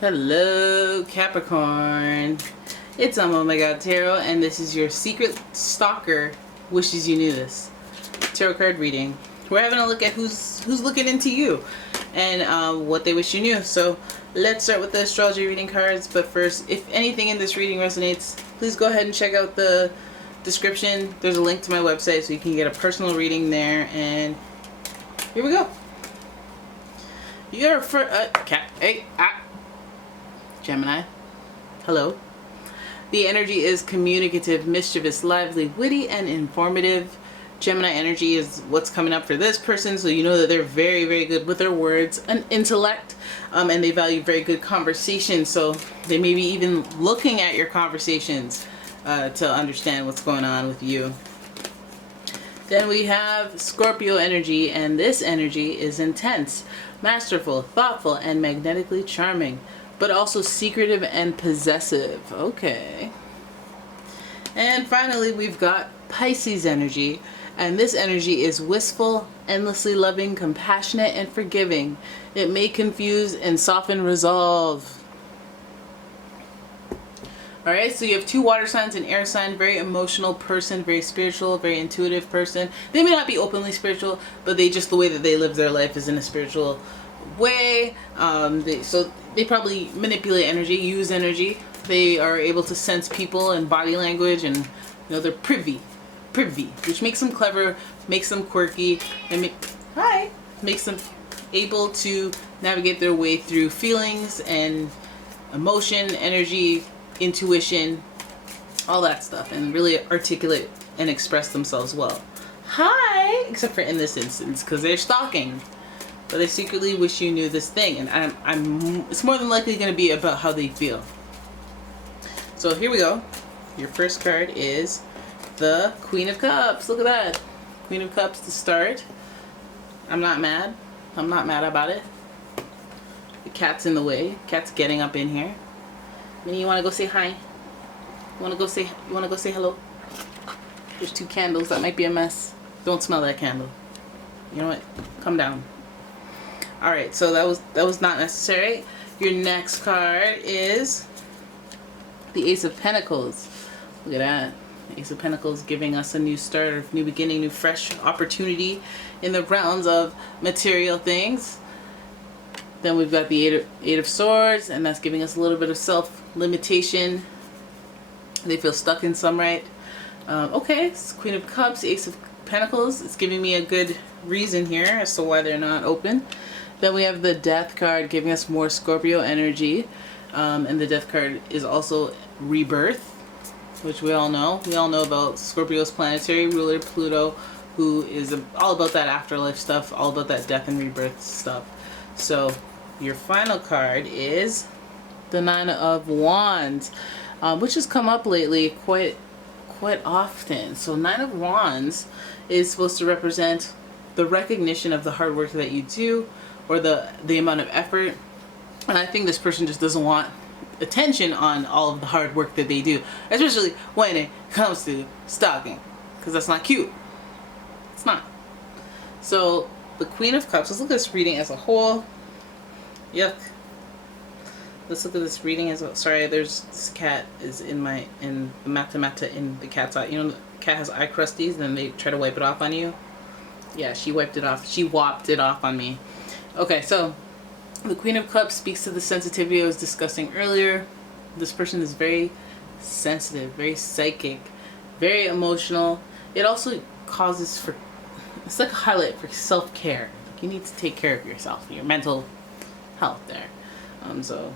Hello, Capricorn. It's umomgtarot, and this is your secret stalker wishes you knew this tarot card reading. We're having a look at who's looking into you and what they wish you knew. So let's start with the astrology reading cards. But first, if anything in this reading resonates, please go ahead and check out the description. There's a link to my website so you can get a personal reading there. And here we go. You're Gemini. Hello. The energy is communicative, mischievous, lively, witty, and informative. Gemini energy is what's coming up for this person, so you know that they're very, very good with their words and intellect, and they value very good conversation, so they may be even looking at your conversations to understand what's going on with you. Then we have Scorpio energy, and this energy is intense, masterful, thoughtful, and magnetically charming, but also secretive and possessive. Okay. And finally, we've got Pisces energy, and this energy is wistful, endlessly loving, compassionate, and forgiving. It may confuse and soften resolve. Alright, so you have two water signs, an air sign, very emotional person, very spiritual, very intuitive person. They may not be openly spiritual, but the way that they live their life is in a spiritual way. So they probably manipulate energy, use energy. They are able to sense people and body language, and they're privy, which makes them clever, makes them quirky, and makes them able to navigate their way through feelings and emotion, energy, intuition, all that stuff, and really articulate and express themselves well. Except for in this instance, because they're stalking. But they secretly wish you knew this thing, and it's more than likely going to be about how they feel. So here we go. Your first card is the Queen of Cups. Look at that. Queen of Cups to start. I'm not mad. I'm not mad about it. The cat's in the way. Cat's getting up in here. Minnie, you want to go say hi? You want to go say hello? There's two candles. That might be a mess. Don't smell that candle. You know what? Come down. Alright, so that was not necessary. Your next card is the Ace of Pentacles. Look at that. Ace of Pentacles giving us a new start, a new beginning, new fresh opportunity in the realms of material things. Then we've got the Eight of Swords, and that's giving us a little bit of self-limitation. They feel stuck in some right. Okay, it's Queen of Cups, Ace of Pentacles. It's giving me a good reason here as to why they're not open. Then we have the Death card giving us more Scorpio energy. And the Death card is also rebirth, which we all know. We all know about Scorpio's planetary ruler, Pluto, who is all about that afterlife stuff, all about that death and rebirth stuff. So your final card is the Nine of Wands, which has come up lately quite often. So Nine of Wands is supposed to represent the recognition of the hard work that you do, or the amount of effort. And I think this person just doesn't want attention on all of the hard work that they do, especially when it comes to stalking, because that's not cute. It's not. So the Queen of Cups, let's look at this reading as a whole. Yuck. Let's look at this reading as a, sorry, there's this cat is in the mata in the cat's eye. You know, the cat has eye crusties, and then they try to wipe it off on you. Yeah, she wiped it off. She whopped it off on me. Okay, so the Queen of Cups speaks to the sensitivity I was discussing earlier. This person is very sensitive, very psychic, very emotional. It also causes for, it's like a highlight for self-care. You need to take care of yourself, your mental health there. So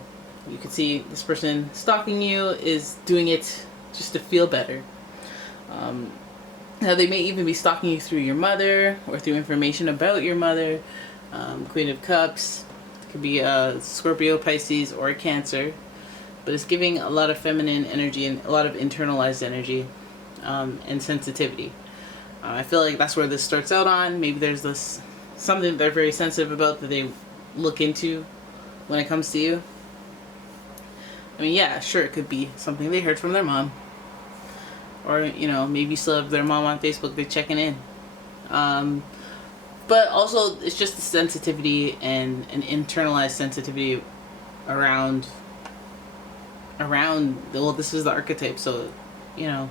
you can see this person stalking you is doing it just to feel better. Now they may even be stalking you through your mother or through information about your mother. Queen of Cups could be a Scorpio, Pisces, or a Cancer, but it's giving a lot of feminine energy and a lot of internalized energy and sensitivity. I feel like that's where this starts out on. Maybe there's this something they're very sensitive about that they look into when it comes to you. I mean, yeah, sure, it could be something they heard from their mom, or maybe you still have their mom on Facebook. They're checking in. But also, it's just the sensitivity and an internalized sensitivity around, well, this is the archetype, so, you know,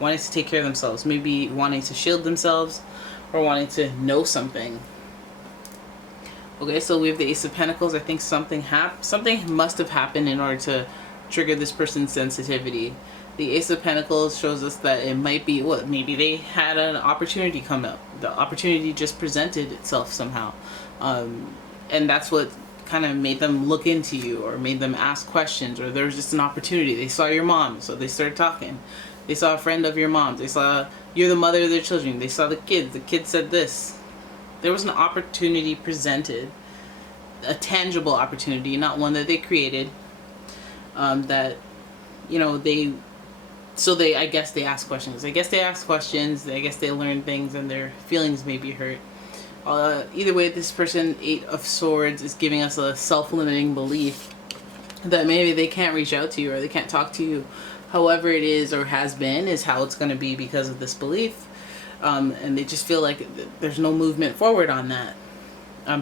wanting to take care of themselves, maybe wanting to shield themselves, or wanting to know something. Okay, so we have the Ace of Pentacles. I think something must have happened in order to trigger this person's sensitivity. The Ace of Pentacles shows us that it might be, what, maybe they had an opportunity come up. The opportunity just presented itself somehow. And that's what kind of made them look into you, or made them ask questions, or there was just an opportunity. They saw your mom, so they started talking. They saw a friend of your mom. They saw you're the mother of their children. They saw the kids. The kid said this. There was an opportunity presented, a tangible opportunity, not one that they created, that, you know, I guess they ask questions. I guess they learn things, and their feelings may be hurt. Either way, this person, 8 of Swords, is giving us a self-limiting belief that maybe they can't reach out to you, or they can't talk to you. However it is, or has been, is how it's going to be because of this belief. And they just feel like there's no movement forward on that.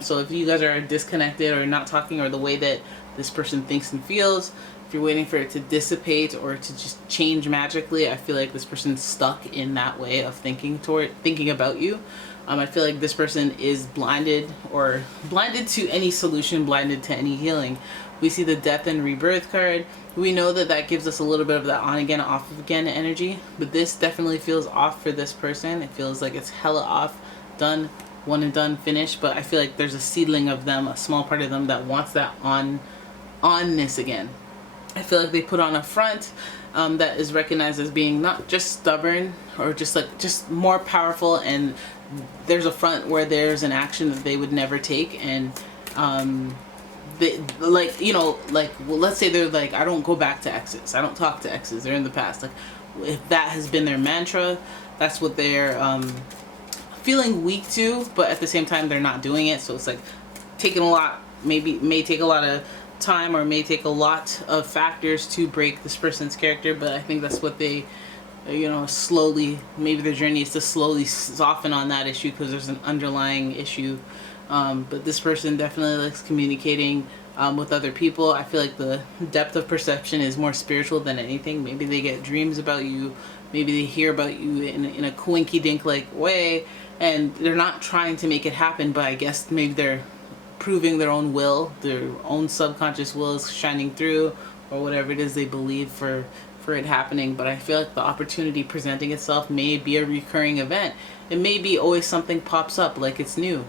So if you guys are disconnected, or not talking, or the way that this person thinks and feels, if you're waiting for it to dissipate or to just change magically, I feel like this person's stuck in that way of thinking about you. I feel like this person is blinded to any solution, blinded to any healing. We see the Death and Rebirth card. We know that gives us a little bit of that on again, off again energy, but this definitely feels off for this person. It feels like it's hella off, done, one and done, finished. But I feel like there's a seedling of them, a small part of them, that wants that onness again. I feel like they put on a front that is recognized as being not just stubborn, or just more powerful, and there's a front where there's an action that they would never take. And they, like, you know, like, well, let's say they're like, I don't go back to exes, I don't talk to exes, they're in the past. Like, if that has been their mantra, that's what they're feeling weak to, but at the same time they're not doing it. So it's like taking a lot, may take a lot of time, or may take a lot of factors to break this person's character. But I think that's what they, you know, slowly, maybe their journey is to slowly soften on that issue, because there's an underlying issue. But this person definitely likes communicating with other people. I feel like the depth of perception is more spiritual than anything. Maybe they get dreams about you, maybe they hear about you in a coinky-dink like way, and they're not trying to make it happen, but I guess maybe they're proving their own will, their own subconscious will is shining through, or whatever it is they believe for it happening. But I feel like the opportunity presenting itself may be a recurring event. It may be always something pops up like it's new,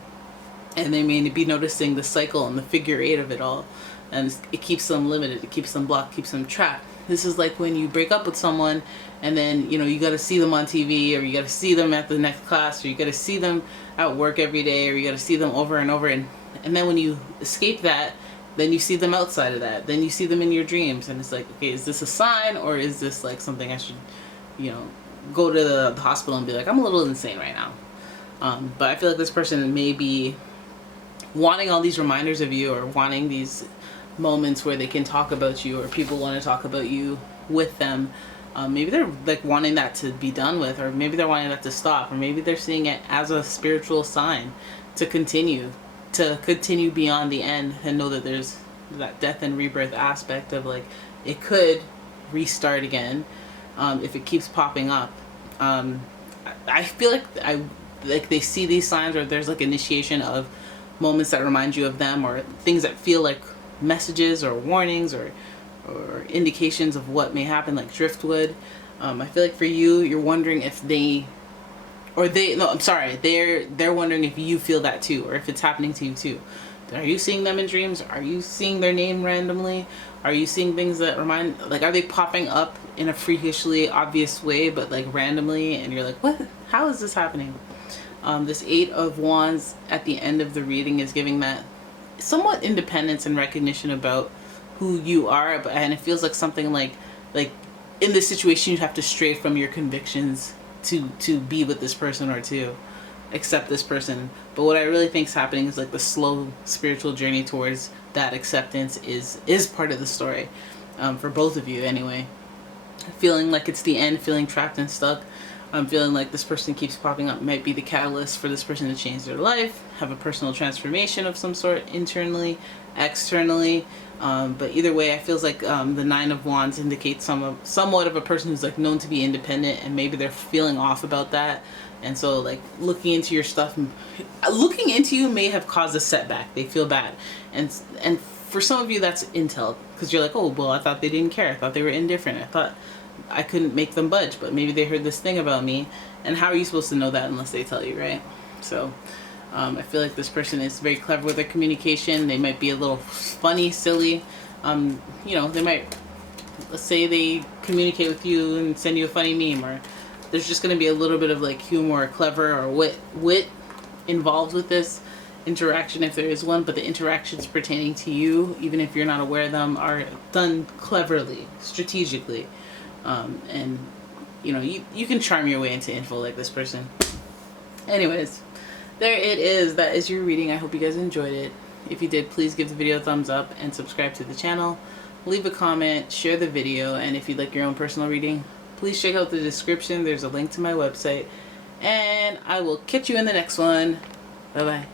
and they may be noticing the cycle and the figure 8 of it all, and it keeps them limited, it keeps them blocked, keeps them trapped. This is like when you break up with someone, and then, you know, you got to see them on TV, or you got to see them at the next class, or you got to see them at work every day, or you got to see them over and over, and then when you escape that, then you see them outside of that, then you see them in your dreams, and it's like, okay, is this a sign, or is this like something I should, you know, go to the hospital and be like, I'm a little insane right now. But I feel like this person may be wanting all these reminders of you, or wanting these moments where they can talk about you, or people want to talk about you with them. Maybe they're like wanting that to be done with, or maybe they're wanting that to stop, or maybe they're seeing it as a spiritual sign to continue beyond the end, and know that there's that death and rebirth aspect of, like, it could restart again if it keeps popping up. I feel like they see these signs, or there's like initiation of moments that remind you of them, or things that feel like messages or warnings or indications of what may happen, like driftwood. I feel like for you, you're wondering if they're wondering if you feel that too, or if it's happening to you too. Are you seeing them in dreams? Are you seeing their name randomly? Are you seeing things that remind, like, are they popping up in a freakishly obvious way, but like randomly, and you're like, what? How is this happening? This 8 of Wands at the end of the reading is giving that somewhat independence and recognition about who you are, and it feels like something like in this situation you have to stray from your convictions to be with this person, or to accept this person. But what I really think is happening is like the slow spiritual journey towards that acceptance is part of the story, for both of you anyway. Feeling like it's the end, feeling trapped and stuck. I'm feeling like this person keeps popping up, might be the catalyst for this person to change their life, have a personal transformation of some sort, internally, externally. But either way, it feels like the Nine of Wands indicates somewhat of a person who's like known to be independent, and maybe they're feeling off about that. And so like looking into your stuff, looking into you may have caused a setback. They feel bad. And for some of you, that's intel, because you're like, oh, well, I thought they didn't care. I thought they were indifferent. I thought I couldn't make them budge, but maybe they heard this thing about me. And how are you supposed to know that unless they tell you, right? So I feel like this person is very clever with their communication. They might be a little funny, silly. You know, they might, let's say they communicate with you and send you a funny meme, or there's just going to be a little bit of like humor or clever or wit involved with this interaction, if there is one. But the interactions pertaining to you, even if you're not aware of them, are done cleverly, strategically. And you know, you can charm your way into info like this person. Anyways, there it is. That is your reading. I hope you guys enjoyed it. If you did, please give the video a thumbs up and subscribe to the channel. Leave a comment, share the video, and if you'd like your own personal reading, please check out the description. There's a link to my website. And I will catch you in the next one. Bye-bye.